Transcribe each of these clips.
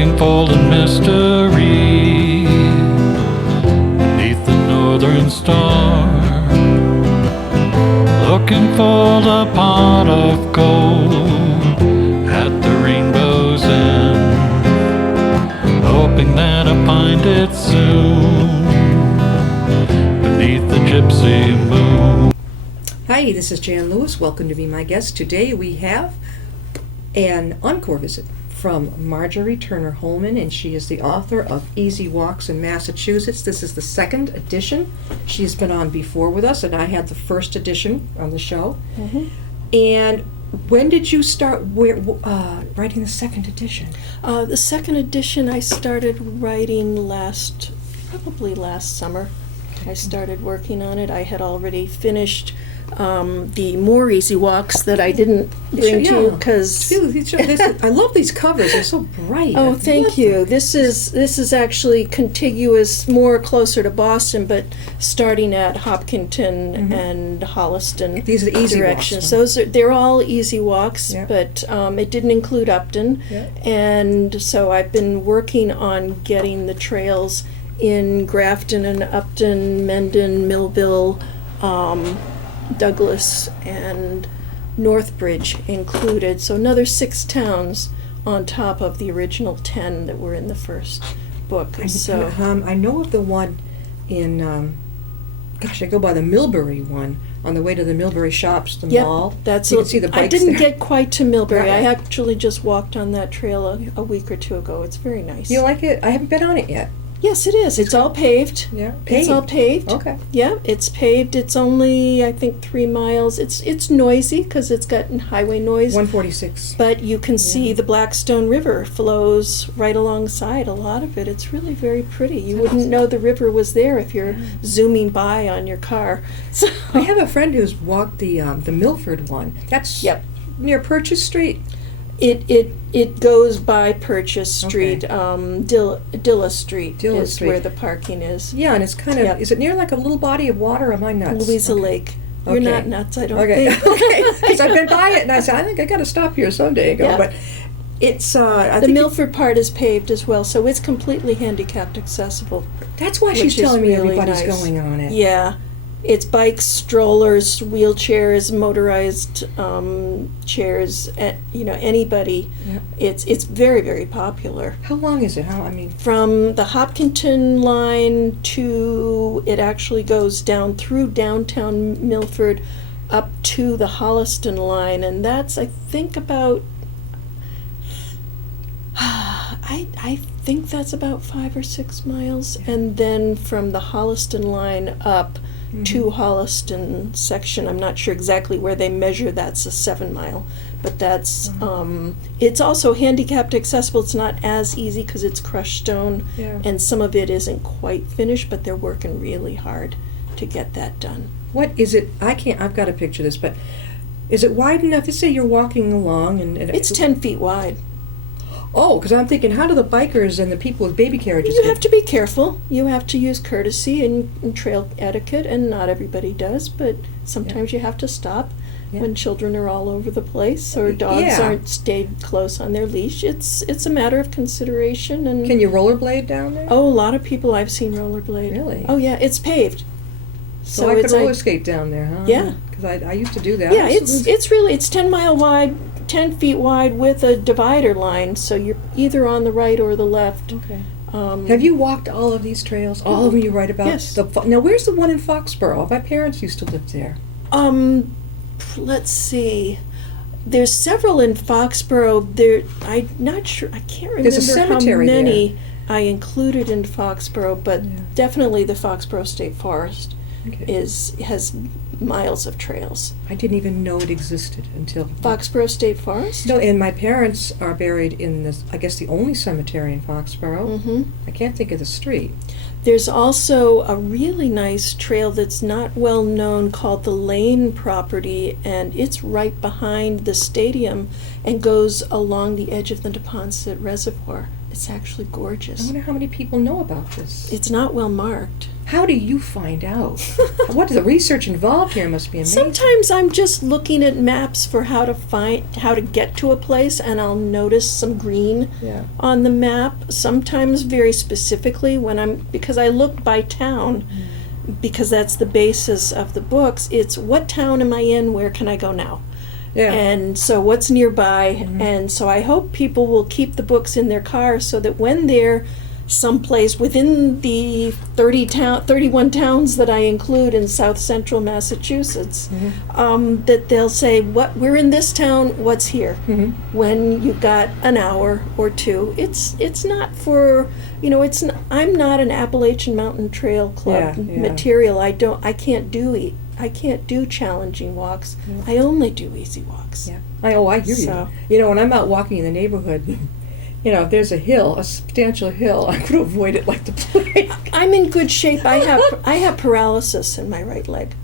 looking for the mystery beneath the northern star, looking for the pot of gold at the rainbow's end, hoping that I find it soon beneath the gypsy moon. Hi, this is Jan Lewis. Welcome to be my guest. Today we have an encore visit from Marjorie Turner Holman, and she is the author of Easy Walks in Massachusetts. This is the second edition. She's been on before with us, and I had the first edition on the show. Mm-hmm. And when did you start writing the second edition? The second edition I started writing probably last summer. I started working on it. I had already finished the more easy walks that I didn't bring to you because I love these covers. They're so bright. oh, thank you. This is actually contiguous, more closer to Boston, but starting at Hopkinton and Holliston. These are the easy directions. walks. They're all easy walks, Yeah. but it didn't include Upton, Yeah. and so I've been working on getting the trails in Grafton and Upton, Mendon, Millville, Douglas, and Northbridge included. So another 6 towns on top of the original 10 that were in the first book. I know of the one in, I go by the Millbury one on the way to the Millbury shops, the mall. That's you can see the bikes I didn't there. get quite to Millbury. Right. I actually just walked on that trail a week or two ago. It's very nice. You like it? I haven't been on it yet. Yes, it is. It's all paved. Yeah, It's all paved. Okay. Yeah, it's paved. It's only, I think, 3 miles. It's noisy because it's got highway noise. 146. But you can see Yeah. the Blackstone River flows right alongside a lot of it. It's really very pretty. You wouldn't know the river was there if you're zooming by on your car. So I have a friend who's walked the Milford one. That's near Purchase Street. It goes by Purchase Street. Okay. Dilla Street Dilla is Street. where the parking is. Yeah, and it's kind of, Yep. is it near like a little body of water? Or am I nuts? Louisa Okay. Lake. You're Okay. not nuts, I don't Okay, think. okay. Because I've been by it, and I said, I think I got to stop here someday ago. Yeah. But it's, I The think Milford part is paved as well, so it's completely handicapped accessible. that's why she's which is telling me really everybody's nice. going on it. Yeah. It's bikes, strollers, wheelchairs, motorized chairs, anybody. Yep. It's very, very popular. How long is it? From the Hopkinton line to, it actually goes down through downtown Milford up to the Holliston line, and that's, I think, about, I think that's about 5 or 6 miles, and then from the Holliston line up to Holliston section, I'm not sure exactly where they measure, that's a 7 mile, but that's, it's also handicapped accessible. It's not as easy because it's crushed stone, Yeah. and some of it isn't quite finished, but they're working really hard to get that done. What is it? I've got to picture this, but is it wide enough? Let's say you're walking along and It's 10 feet wide. Oh, because I'm thinking, how do the bikers and the people with baby carriages You get- have to be careful. You have to use courtesy and trail etiquette, and not everybody does, but sometimes you have to stop Yeah. when children are all over the place or dogs Yeah. aren't stayed close on their leash. It's a matter of consideration. And Can you rollerblade down there? oh, a lot of people I've seen rollerblade. Really? Oh yeah, it's paved. So I could roller skate down there, huh? Yeah. Because I used to do that. Yeah, it's 10 mile wide, 10 feet wide with a divider line, so you're either on the right or the left. Okay. Have you walked all of these trails? All of them you write about? Yes. Now, where's the one in Foxborough? My parents used to live there. Let's see. There's several in Foxborough. I'm not sure. I can't remember There's a cemetery how many I included in Foxborough, but Yeah. definitely the Foxborough State Forest Okay. has miles of trails. I didn't even know it existed until... Foxborough State Forest? No, and my parents are buried in this, I guess, the only cemetery in Foxborough. Mm-hmm. I can't think of the street. There's also a really nice trail that's not well known called the Lane property, and it's right behind the stadium and goes along the edge of the Neponset Reservoir. It's actually I gorgeous. wonder how many people know about this. It's not well marked. How do you find out? What is the research involved here? Must be amazing. Sometimes I'm just looking at maps for how to get to a place, and I'll notice some green Yeah. on the map. Sometimes very specifically because I look by town, because that's the basis of the books. It's what town am I in? Where can I go now? Yeah. And so what's nearby? And so I hope people will keep the books in their car so that when they're someplace within the 31 towns that I include in South Central Massachusetts, that they'll say, we're in this town, what's here? When you've got an hour or two. It's not for, I'm not an Appalachian Mountain Trail Club material. I can't do challenging walks. I only do easy walks. Yeah. I hear So- you. When I'm out walking in the neighborhood, if there's a substantial hill, I'm going to avoid it like the plague. I'm in good shape. I have paralysis in my right leg.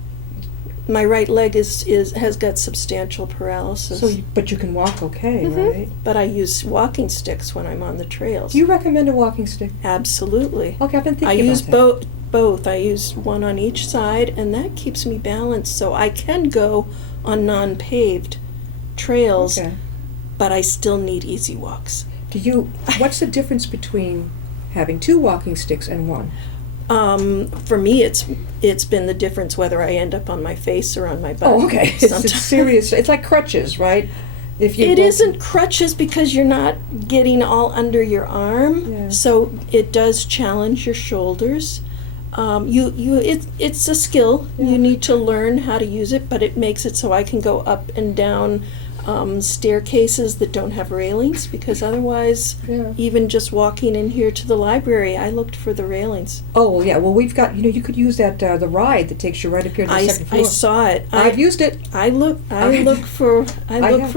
My right leg has got substantial paralysis. But you can walk okay, Mhm. right? But I use walking sticks when I'm on the trails. Do you recommend a walking stick? Absolutely. Okay, I've been thinking I about use that. both. I use one on each side, and that keeps me balanced, so I can go on non-paved trails, Okay. but I still need easy walks. What's the difference between having two walking sticks and one? For me, it's been the difference whether I end up on my face or on my butt. Oh, okay. It's Sometimes. serious. It's like crutches, right? It isn't crutches because you're not getting all under your arm, Yeah. so it does challenge your shoulders. It's a skill. Yeah. You need to learn how to use it, but it makes it so I can go up and down staircases that don't have railings, because otherwise, Yeah. even just walking in here to the library, I looked for the railings. Oh, well, yeah. Well, we've got, you could use that, the ride that takes you right up here to the second floor. I saw it. I've used it. I look for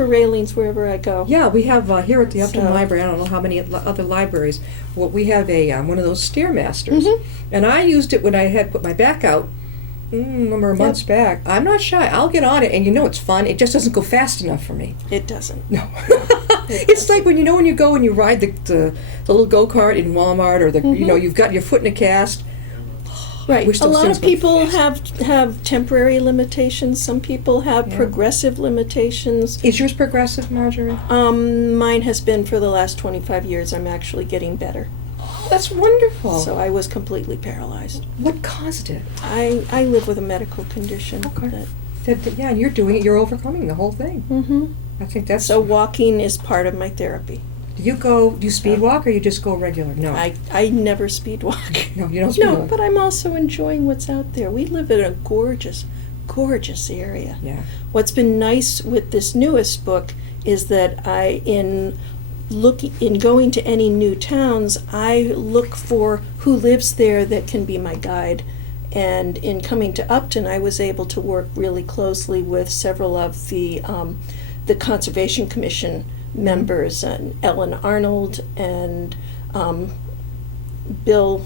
railings wherever I go. Yeah, we have here at the Upton So- Library, I don't know how many other libraries, we have a one of those Stairmasters. Mhm. And I used it when I had put my back out a number of months back. I'm not shy. I'll get on it, and it's fun. It just doesn't go fast enough for me. It doesn't. No. It's like when you go and you ride the little go-kart in Walmart, or you've got your foot in a cast. Right. wish A those lot things of went people fast. have temporary limitations. Some people have Yeah. progressive limitations. Is yours progressive, Marjorie? Mine has been for the last 25 years. I'm actually getting better. That's wonderful. So I was completely paralyzed. What caused it? I live with a medical condition. Okay. Yeah, and you're doing it. You're overcoming the whole thing. Mm-hmm. I think that's. So walking is part of my therapy. Do you speed walk, or you just go regular? No. I never speed walk. No, you don't speed No, walk. but I'm also enjoying what's out there. We live in a gorgeous, gorgeous area. Yeah. What's been nice with this newest book is that in going to any new towns, I look for who lives there that can be my guide. And in coming to Upton, I was able to work really closely with several of the Conservation Commission members, and Ellen Arnold and Bill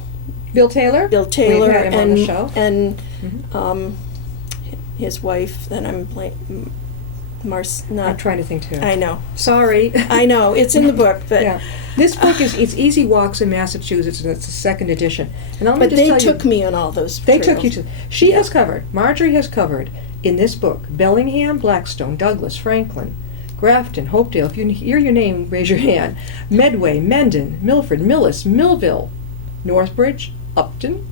Taylor. Bill Taylor We've had him on the show. and Mhm. his wife. Then I'm I'm trying to think too. I know. Sorry. I know, it's in the book, but Yeah. This book it's Easy Walks in Massachusetts, and it's the second edition. And I'm but just they tell took you, me on all those They trails. took you to. She Yeah. has covered. Marjorie has covered in this book Bellingham, Blackstone, Douglas, Franklin, Grafton, Hopedale. If you hear your name, raise your hand. Medway, Mendon, Milford, Millis, Millville, Northbridge, Upton,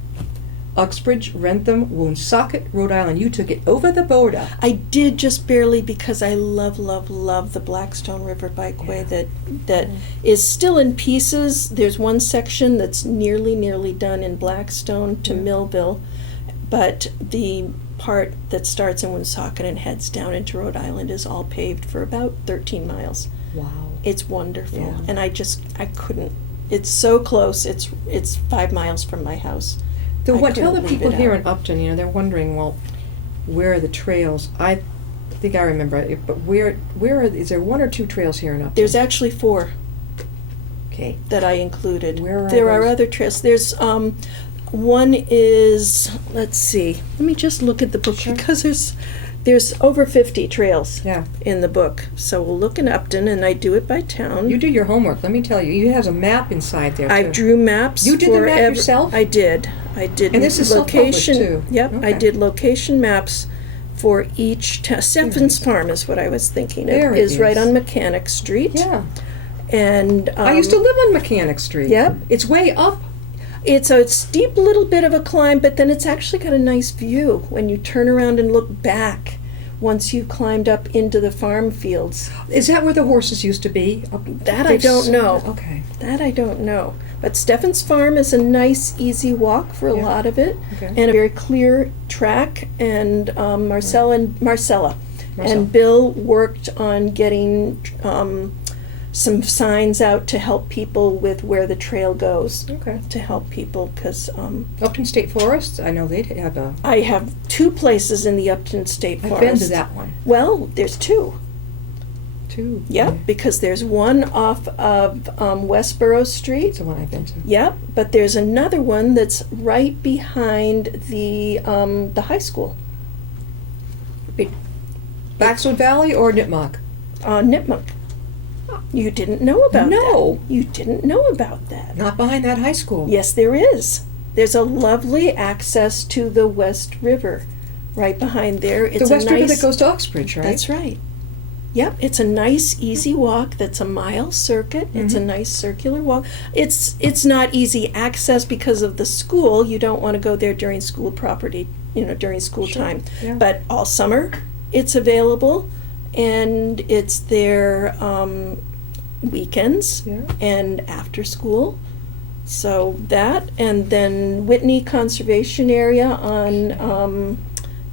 Uxbridge, Rentham, Woonsocket, Rhode Island. You took it over the border. I did just barely, because I love, love, love the Blackstone River Bikeway that is still in pieces. There's one section that's nearly done in Blackstone to Millville, but the part that starts in Woonsocket and heads down into Rhode Island is all paved for about 13 miles. Wow. It's wonderful, Yeah. and I couldn't. It's so close. It's 5 miles from my house. Tell the couldn't leave people it here out. in Upton, they're wondering, well, where are the trails? I think I remember it, but is there one or two trails here in Upton? There's actually 4 Okay. that I included. Where are there are those? other trails. There's one is, let's see. Let me just look at the book, Sure. because There's over 50 trails Yeah. in the book. So we'll look in Upton, and I do it by town. You do your homework, let me tell you. You have a map inside there, too. I drew maps. You did the map for yourself? I did. And this is self-published, location. too. Yep, I Okay. did location maps for each town. Steffens Farm is what I was thinking of. There it is right is. on Mechanic Street. Yeah. And I used to live on Mechanic Street. Yep. It's way up. It's a steep little bit of a climb, but then it's actually got a nice view when you turn around and look back once you've climbed up into the farm fields. Is that where the horses used to be? That I don't know. Okay. That I don't know. But Steffens Farm is a nice, easy walk for a Yeah. lot of it, Okay. and a very clear track. And Marcella Marcel. and Bill worked on getting some signs out to help people with where the trail goes. Okay. To help people, because Upton State Forest, I know they'd have a... I have 2 places in the Upton State I've Forest. been to that one, Well, there's 2. too. Yep, because there's one off of Westboro Street. That's the one I've been to. Yep, but there's another one that's right behind the high school, Baxwood Valley or Nipmuc? Nipmuc. You didn't know about that? No. You didn't know about that? Not behind that high school. Yes, there is. There's a lovely access to the West River right behind there. It's The West a nice, River that goes to Uxbridge, right? That's right. Yep, it's a nice, easy walk. That's a mile circuit. It's a Mhm. nice circular walk. It's not easy access because of the school. You don't want to go there during school property, during school Sure, time. yeah. But all summer, it's available, and it's there weekends Yeah. and after school. So that, and then Whitney Conservation Area on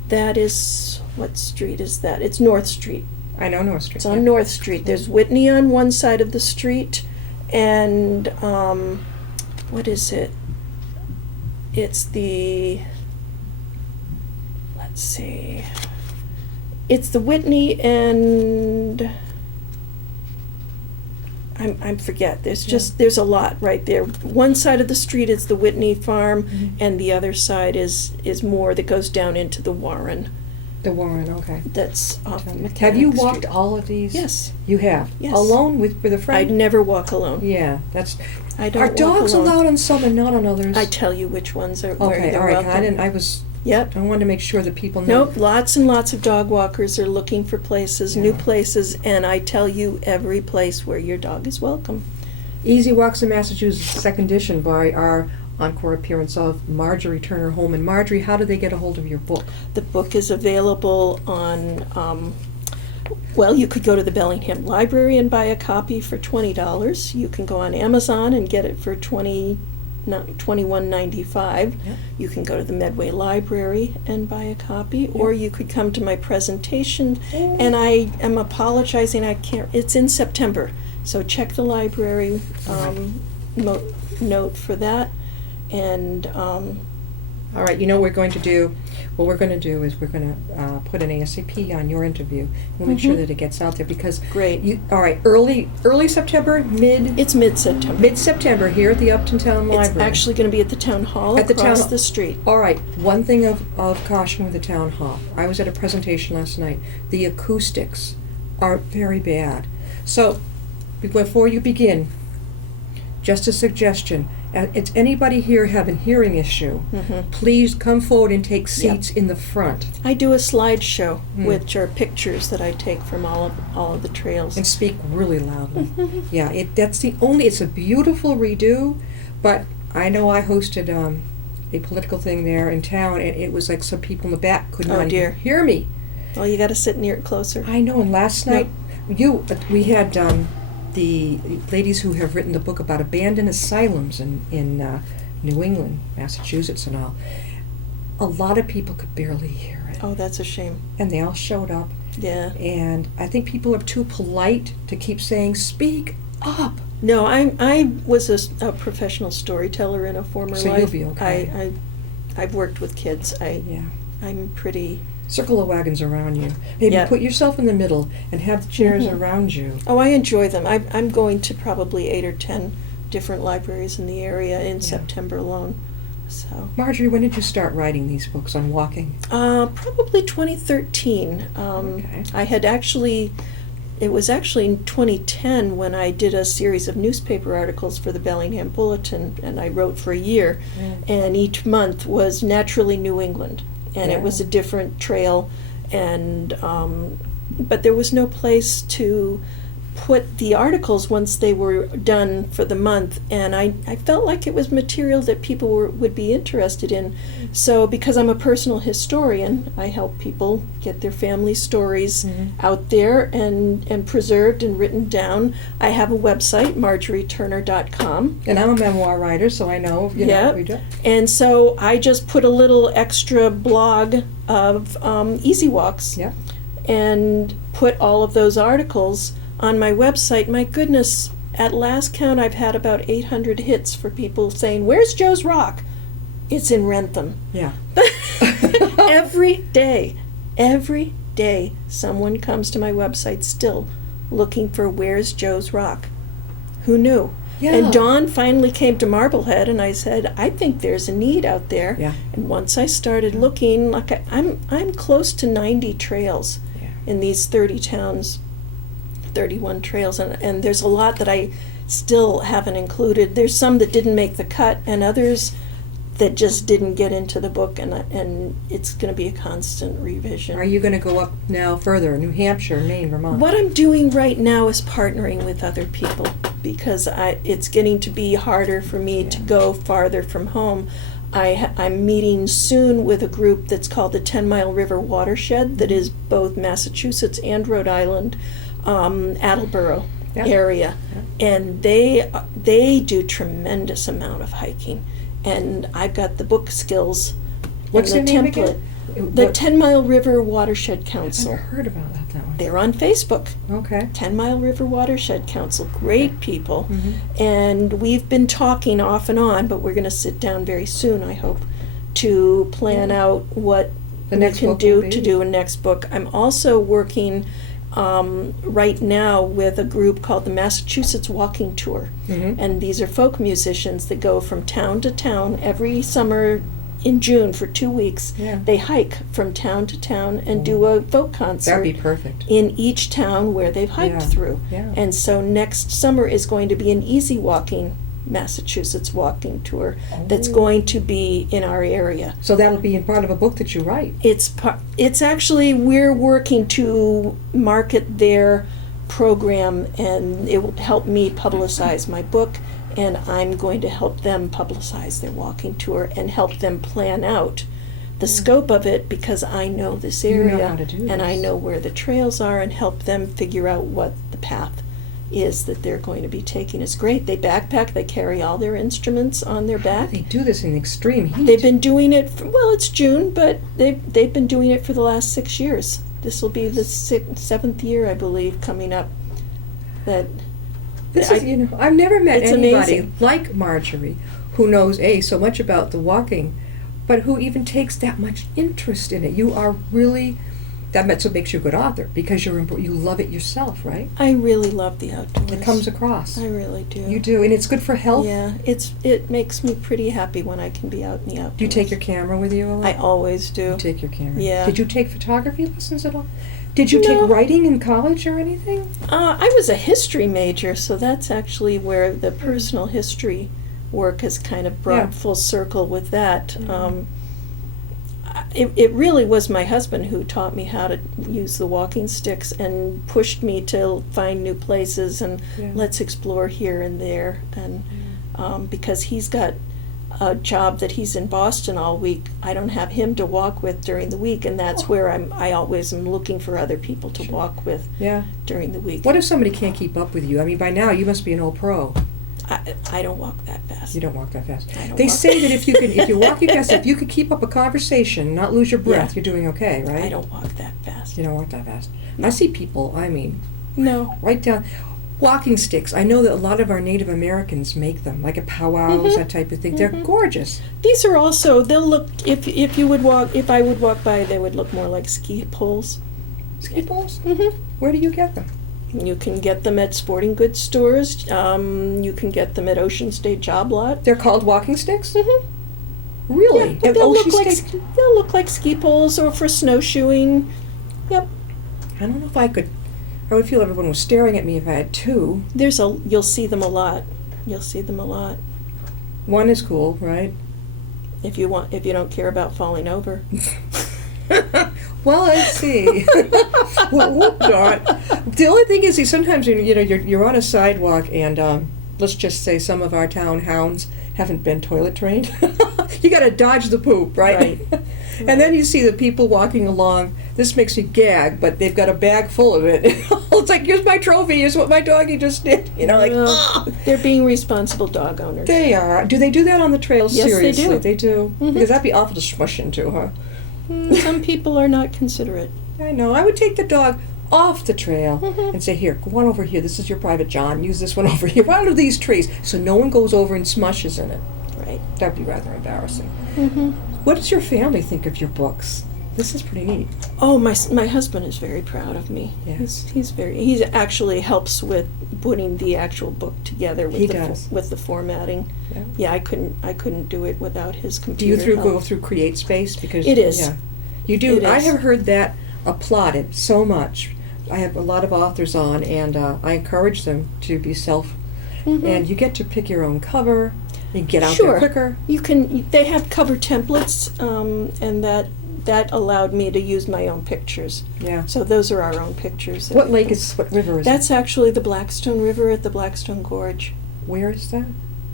that is, what street is that? It's North Street. I know North Street. It's on North Street. There's Whitney on one side of the street, and what is it? It's the, let's see. It's the Whitney and I forget. There's a lot right there. One side of the street is the Whitney farm, Mhm. and the other side is more that goes down into the Warren. The Warren, okay. That's off Mechanic Have you Street. walked all of these? Yes. You have? Yes. Alone with a I'd friend? never walk alone. Yeah, that's... I don't Are walk dogs alone. allowed on some and not on others? I tell you which ones are where Okay, they're all right. welcome. Yep. I wanted to make sure that people know. Nope. Lots and lots of dog walkers are looking for places, new Yeah. places, and I tell you every place where your dog is welcome. Easy Walks in Massachusetts, second edition by our encore appearance of Marjorie Turner Holman. Marjorie, how do they get a hold of your book? The book is available on. Well, you could go to the Bellingham Library and buy a copy for $20. You can go on Amazon and get it for $21.95. Yep. You can go to the Medway Library and buy a copy, or you could come to my presentation. And I am apologizing, I can't. It's in September, so check the library note for that. And All right, you know what we're going to do? What we're going to do is we're going to put an ASAP on your interview. We'll make sure that it gets out there because... Great. All right, early September, it's mid-September. mid-September here at the Upton Town Library. It's actually going to be at the town hall At the across town- the street. All right, one thing of caution with the town hall. I was at a presentation last night. The acoustics are very bad. So, before you begin, just a suggestion. It's anybody here have a hearing issue, please come forward and take seats in the front I do a slideshow, which are pictures that I take from all of the trails. and speak really loudly. Yeah, it's a beautiful redo, but I know I hosted a political thing there in town, and it was like some people in the back could Oh, not dear. even hear me. Well, you got to sit near it closer. I know, and last night, we had the ladies who have written the book about abandoned asylums in New England, Massachusetts and all. A lot of people could barely hear it. Oh, that's a shame. And they all showed up, Yeah. and I think people are too polite to keep saying, speak up. No, I was a professional storyteller in a former So life. you'll be okay. I've worked with kids. Yeah. I'm pretty. Circle the wagons around you. Maybe Yeah. put yourself in the middle and have the chairs around you. Oh, I enjoy them. I'm going to probably 8 or 10 different libraries in the area in September alone. So. Marjorie, when did you start writing these books on walking? Probably 2013. Okay. I had actually, it was actually in 2010 when I did a series of newspaper articles for the Bellingham Bulletin, and I wrote for a year, and each month was Naturally New England, and it was a different trail, and but there was no place to put the articles once they were done for the month, and I felt like it was material that people would be interested in. So because I'm a personal historian, I help people get their family stories out there and preserved and written down. I have a website, marjorieturner.com. And I'm a memoir writer, so I know, you know, we do. And so I just put a little extra blog of easy walks Yeah. and put all of those articles on my website. My goodness, at last count, I've had about 800 hits for people saying, "Where's Joe's Rock?" It's in Rentham. Yeah. Every day, someone comes to my website still looking for "Where's Joe's Rock?" Who knew? Yeah. And Dawn finally came to Marblehead, and I said, "I think there's a need out there." Yeah. And once I started looking, like I'm close to 90 trails in these 30 towns. 31 trails, and there's a lot that I still haven't included. There's some that didn't make the cut, and others that just didn't get into the book, and it's going to be a constant revision. Are you going to go up now further, New Hampshire, Maine, Vermont? What I'm doing right now is partnering with other people, because it's getting to be harder for me to go farther from home. I'm meeting soon with a group that's called the 10 Mile River Watershed, that is both Massachusetts and Rhode Island, Attleboro area, and they do tremendous amount of hiking, and I've got the book skills. What's and the the name template. again? The 10 Mile River Watershed Council. I've never heard about that one. They're on Facebook. Okay. 10 Mile River Watershed Council, great people, Mm-hmm. and we've been talking off and on, but we're going to sit down very soon, I hope, to plan out what The we next can book will do be? to do a next book. I'm also working right now with a group called the Massachusetts Walking Tour, and these are folk musicians that go from town to town every summer. In June for 2 weeks, they hike from town to town and do a folk concert. That'd be perfect. In each town where they've hiked through. Yeah. And so next summer is going to be an easy walking Massachusetts walking tour that's going to be in our area. So that'll be in part of a book that you write. It's actually, we're working to market their program, and it will help me publicize my book, and I'm going to help them publicize their walking tour and help them plan out the scope of it, because I know this You know area how to do and I this. know where the trails are, and help them figure out what the path is that they're going to be taking. It's great. They backpack, they carry all their instruments on their back. They do this in extreme heat. They've been doing it well, it's June, but they've been doing it for the last 6 years. This will be the 7th year, I believe, coming up. This is, I've never met It's anybody amazing. like Marjorie who knows so much about the walking, but who even takes that much interest in it. You are really, that's what makes you a good author, because you love it yourself, right? I really love the outdoors. It comes across. I really do. You do, and it's good for health. Yeah, it makes me pretty happy when I can be out in the outdoors. Do you take your camera with you a lot? I always do. You take your camera. Yeah. Did you take photography lessons at all? Did you No. take writing in college or anything? I was a history major, so that's actually where the personal history work has kind of brought full circle with that. It really was my husband who taught me how to use the walking sticks and pushed me to find new places and let's explore here and there. And because he's got a job that he's in Boston all week, I don't have him to walk with during the week, and that's where I always am looking for other people to walk with during the week. What if somebody can't keep up with you? I mean, by now you must be an old pro. I don't walk that fast. You don't walk that fast. I don't They walk say that that if you're walking fast, if you could keep up a conversation, and not lose your breath, you're doing okay, right? I don't walk that fast. You don't walk that fast. I see people, No. right down. Walking sticks. I know that a lot of our Native Americans make them, like at powwows, that type of thing. They're gorgeous. These are also, they'll look, if I would walk by, they would look more like ski poles. Ski poles? Mm-hmm. Where do you get them? You can get them at sporting goods stores. You can get them at Ocean State Job Lot. They're called walking sticks? Mm-hmm. Really? Yeah, but they'll Oh, look she like stayed- they'll look like ski poles or for snowshoeing. Yep. I don't know if I could. I would feel everyone was staring at me if I had two. You'll see them a lot. You'll see them a lot. One is cool, right? If you don't care about falling over. Well, let's see. Whoop, darn. The only thing is, sometimes you're on a sidewalk, and let's just say some of our town hounds haven't been toilet trained. You got to dodge the poop, right? Right. And then you see the people walking along. This makes me gag, but they've got a bag full of it. It's like, here's my trophy. Here's what my doggie just did. Like, Well, they're being responsible dog owners. They are. Do they do that on the trails? Yes, they Seriously, do. They do. Mhm. Because that'd be awful to smush into, huh? Some people are not considerate. I know. I would take the dog off the trail Mhm. and say, here, go on over here. This is your private John. Use this one over here. Why do these trees? So no one goes over and smushes in it. Right. That'd be rather embarrassing. Mm-hmm. What does your family think of your books? This is pretty neat. Oh, my husband is very proud of me. Yeah. He actually helps with putting the actual book together with He the does. with the formatting. Yeah. Yeah, I couldn't do it without his Do you computer go help. through CreateSpace? Because It is. Yeah, you do. It I is. have heard that applauded so much. I have a lot of authors on, and I encourage them to be self. Mhm. And you get to pick your own cover. You get out Sure. there quicker. You can. They have cover templates, and that allowed me to use my own pictures. Yeah. So those are our own pictures. What river is it? That's actually the Blackstone River at the Blackstone Gorge Where is that?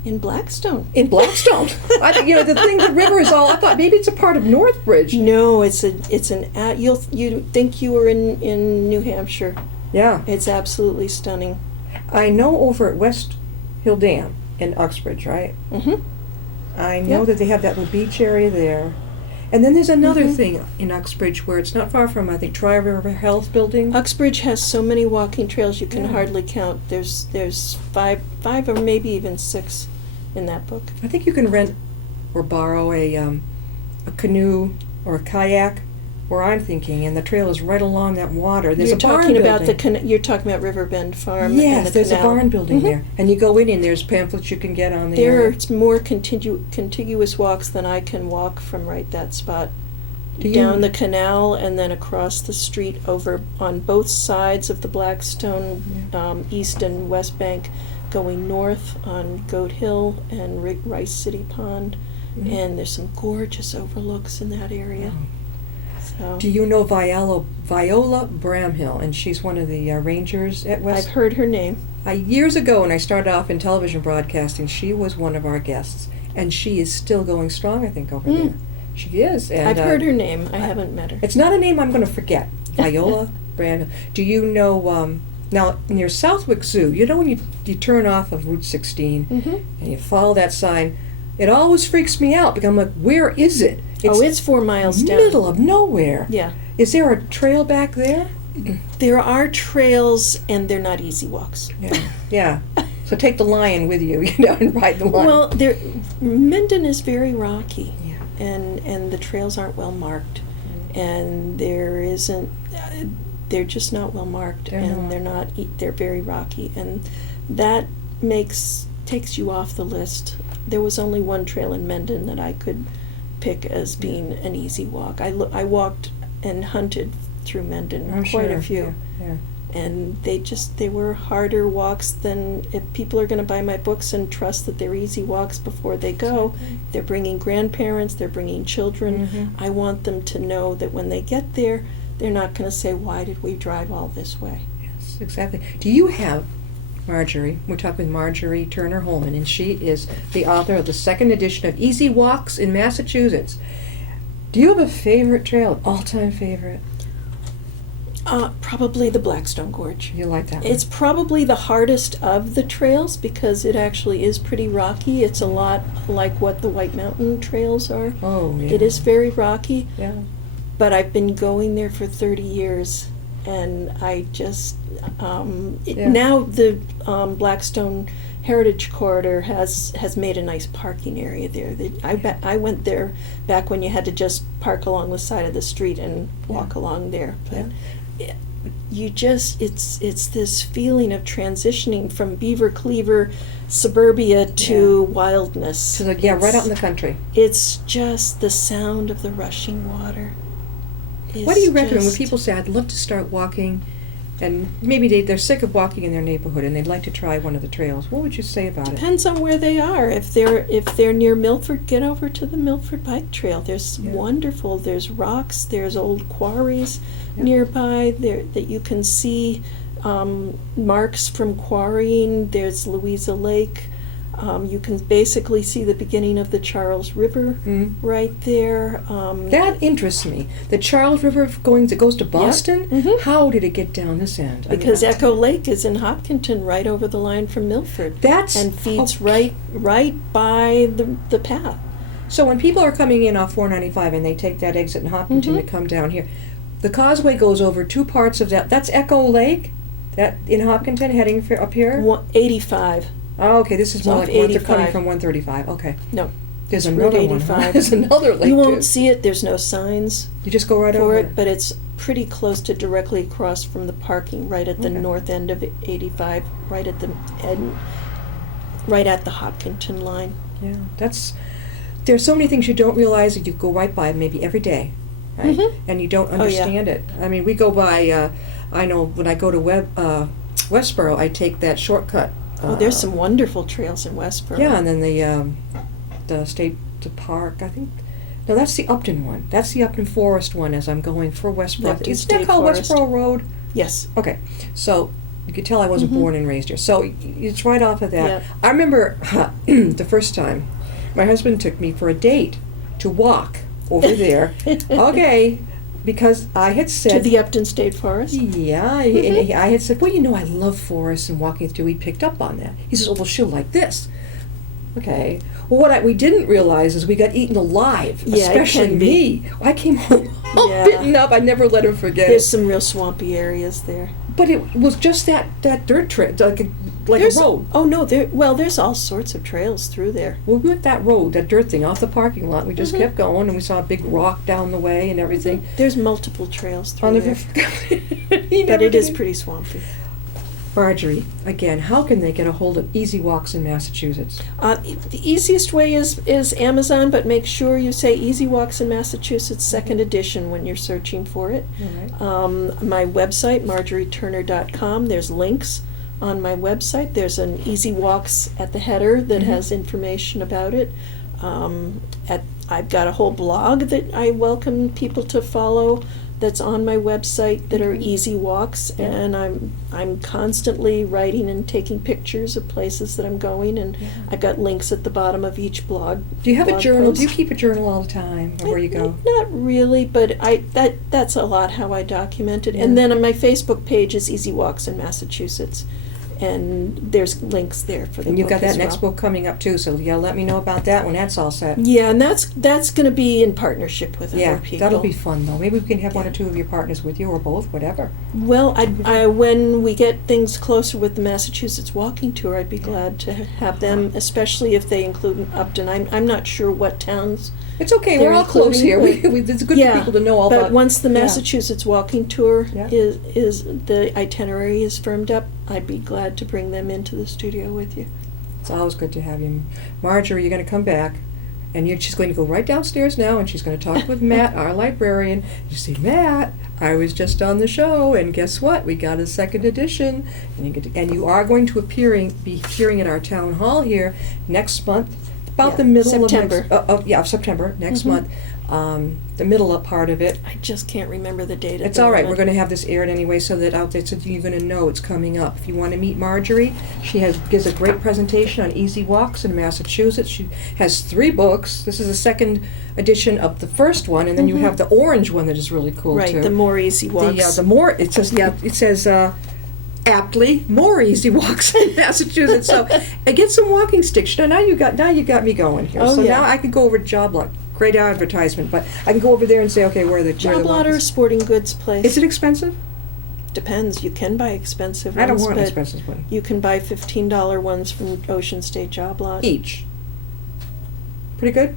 in Blackstone. In Blackstone. I think the river is all. I thought maybe it's a part of Northbridge. No, it's you think you were in New Hampshire. Yeah, It's absolutely stunning. I know over at West Hill Dam in Uxbridge, right? Mm-hmm. I know Yep. that they have that little beach area there. And then there's another Mhm. thing in Uxbridge where it's not far from, I think, Tri-River Health Building. Uxbridge has so many walking trails you can Yeah. hardly count. There's five or maybe even 6 in that book. I think you can rent or borrow a canoe or a kayak where I'm thinking, and the trail is right along that water. There's You're a barn talking about building. you're talking about Riverbend Farm. Yes, and the there's canal. a barn building Mhm. there. And you go in and there's pamphlets you can get on the area. There's more contiguous walks than I can walk from right that spot. Do you- Down the canal and then across the street over on both sides of the Blackstone, east and west bank, going north on Goat Hill and Rice City Pond. Mhm. And there's some gorgeous overlooks in that area. So Do you know Viola Bramhill? And she's one of the rangers at West. I've heard her name. Years ago, when I started off in television broadcasting, she was one of our guests, and she is still going strong, I think, over Mm. there. She is. And, I've heard her name. I haven't met her. It's not a name I'm going to forget. Viola Bramhill. Do you know, now, near Southwick Zoo, you know when you turn off of Route 16 Mm-hmm. and you follow that sign, it always freaks me out because I'm like, where is it? It's 4 miles down. middle of nowhere. Yeah. Is there a trail back there? There are trails, and they're not easy walks. Yeah. Yeah. So take the lion with you, and ride the lion. Well, Mendon is very rocky, Yeah. and the trails aren't well marked, and there isn't. They're just not well marked, They're and not. they're very rocky, and that takes you off the list. There was only one trail in Mendon that I could pick as being an easy walk. I walked and hunted through Mendon I'm quite sure. a few. Yeah. And they were harder walks than if people are going to buy my books and trust that they're easy walks before they go. Exactly. They're bringing grandparents, they're bringing children. Mhm. I want them to know that when they get there, they're not going to say, why did we drive all this way? Yes, exactly. Do you have, Marjorie, we're talking with Marjorie Turner Holman, and she is the author of the second edition of Easy Walks in Massachusetts. Do you have a favorite trail, all-time favorite? Probably the Blackstone Gorge. You like that one? It's probably the hardest of the trails because it actually is pretty rocky. It's a lot like what the White Mountain trails are. Oh, yeah. It is very rocky. Yeah. But I've been going there for 30 years, and I just Yeah. now the Blackstone Heritage Corridor has made a nice parking area there. I went there back when you had to just park along the side of the street and walk Yeah. along there. But you just, it's this feeling of transitioning from beaver cleaver suburbia to wildness. So right out in the country. It's just the sound of the rushing water. What do you recommend when people say, I'd love to start walking, and maybe they're sick of walking in their neighborhood and they'd like to try one of the trails? What would you say about it? Depends on where they are. If they're near Milford, get over to the Milford Bike Trail. There's wonderful. There's rocks. There's old quarries nearby there that you can see marks from quarrying. There's Louisa Lake. You can basically see the beginning of the Charles River right there. That interests me. The Charles River goes to Boston? Mhm. How did it get down this end? Because Echo Lake is in Hopkinton, right over the line from Milford. And feeds right by the path. So when people are coming in off 495 and they take that exit in Hopkinton to come down here, the causeway goes over two parts of that. That's Echo Lake, that in Hopkinton, heading up here? 85. Oh, okay, this is It's more off like they're 85. coming from 135. Okay. No. There's It's another Route one. Huh? 85. There's another lake. You too. won't see it. There's no signs You just go right for over it, but it's pretty close to directly across from the parking, right at the north end of 85, right at the end, right at the Hopkinton line. Yeah, there's so many things you don't realize that you go right by maybe every day, right? And you don't understand it. I mean, we go by, I know when I go to Westboro, I take that shortcut. There's some wonderful trails in Westboro. Yeah, and then the state park, I think. No, that's the Upton one. That's the Upton Forest one as I'm going for Westboro. Upton Isn't that State called Forest. Westboro Road? Yes. Okay, so you could tell I wasn't born and raised here. So it's right off of that. Yeah. I remember the first time my husband took me for a date to walk over there. Okay, because I had said... To the Upton State Forest? Yeah, and I had said, well, you know, I love forests and walking through. He picked up on that. He says, oh, well, she'll like this. Okay. Well, what we didn't realize is we got eaten alive, Yeah, it especially can be. me. I came home all Yeah. bitten up. I never let him forget There's it. some real swampy areas there. But it was just that dirt trail, like There's a road. Oh, no, there's all sorts of trails through there. Well, we went that road, that dirt thing, off the parking lot. We just kept going, and we saw a big rock down the way and everything. There's multiple trails I'll through never there. forget. But it is pretty swampy. Marjorie, again, how can they get a hold of Easy Walks in Massachusetts? The easiest way is Amazon, but make sure you say Easy Walks in Massachusetts second edition when you're searching for it. All right. My website, marjorieturner.com, there's links on my website. There's an Easy Walks at the header that has information about it. I've got a whole blog that I welcome people to follow that's on my website that are easy walks, and I'm constantly writing and taking pictures of places that I'm going, and I've got links at the bottom of each blog. Do you have a blog journal? post. Do you keep a journal all the time of where you go? Not really, but that's a lot how I document it. And then on my Facebook page is Easy Walks in Massachusetts, and there's links there for the And you've book got that as next well. book coming up too, so yeah, let me know about that when that's all set. Yeah, and that's going to be in partnership with Yeah, other people. that'll be fun though. Maybe we can have one or two of your partners with you, or both, whatever. Well, I when we get things closer with the Massachusetts walking tour, I'd be glad to have them, especially if they include Upton. I'm not sure what towns. It's okay, They're we're all close here. including, It's good for people to know all but about. once the yeah. Massachusetts walking tour Yeah. is the itinerary is firmed up, I'd be glad to bring them into the studio with you. It's always good to have you. Marjorie, you're going to come back, and she's going to go right downstairs now, and she's going to talk with Matt, our librarian. You see, Matt, I was just on the show, and guess what? We got a second edition, and you are going to be appearing at our town hall here next month, about the middle September. of September, next month, the middle part of it. I just can't remember the date. It's all right. We're going to have this aired anyway, so that out there, so you're going to know it's coming up. If you want to meet Marjorie, she gives a great presentation on easy walks in Massachusetts. She has 3 books. This is the second edition of the first one, and then you have the orange one that is really cool right, too. the more easy walks. The more it says aptly more easy walks in Massachusetts. So I get some walking sticks. Now you got me going here. Oh, so yeah. now I can go over to Job Lot. Great advertisement, but I can go over there and say, okay, where are the Job Lot or a walking- sporting goods place. Is it expensive? Depends. You can buy expensive I don't ones, want but expensive one. you can buy $15 ones from Ocean State Job Lot Each. Pretty good?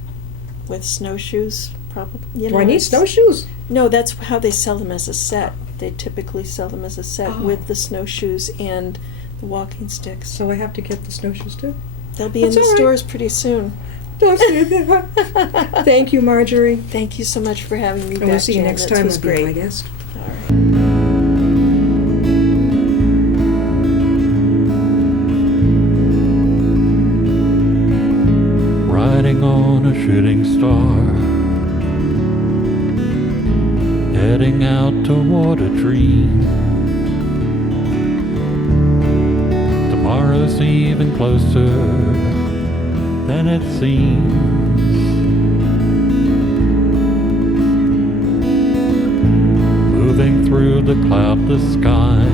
with snowshoes, probably. Do I need snowshoes? No, that's how they sell them as a set. They typically sell them as a set Oh. with the snowshoes and the walking sticks. So I have to get the snowshoes too? They'll be That's in the all right. stores pretty soon. Don't say that. Thank you, Marjorie. Thank you so much for having me And back, we'll see you Jan. next This time. was I'll be great. my guest. All right. Riding on a shooting star, heading out toward a dream. Tomorrow's even closer than it seems. Moving through the cloudless sky,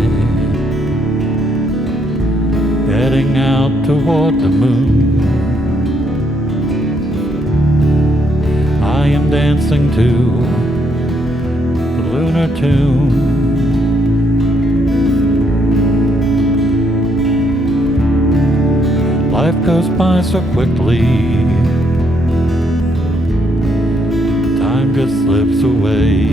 heading out toward the moon. I am dancing to the lunar tune. Life goes by so quickly, time just slips away.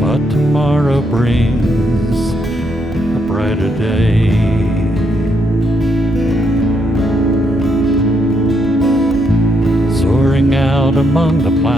But tomorrow brings a brighter day. Soaring out among the planets.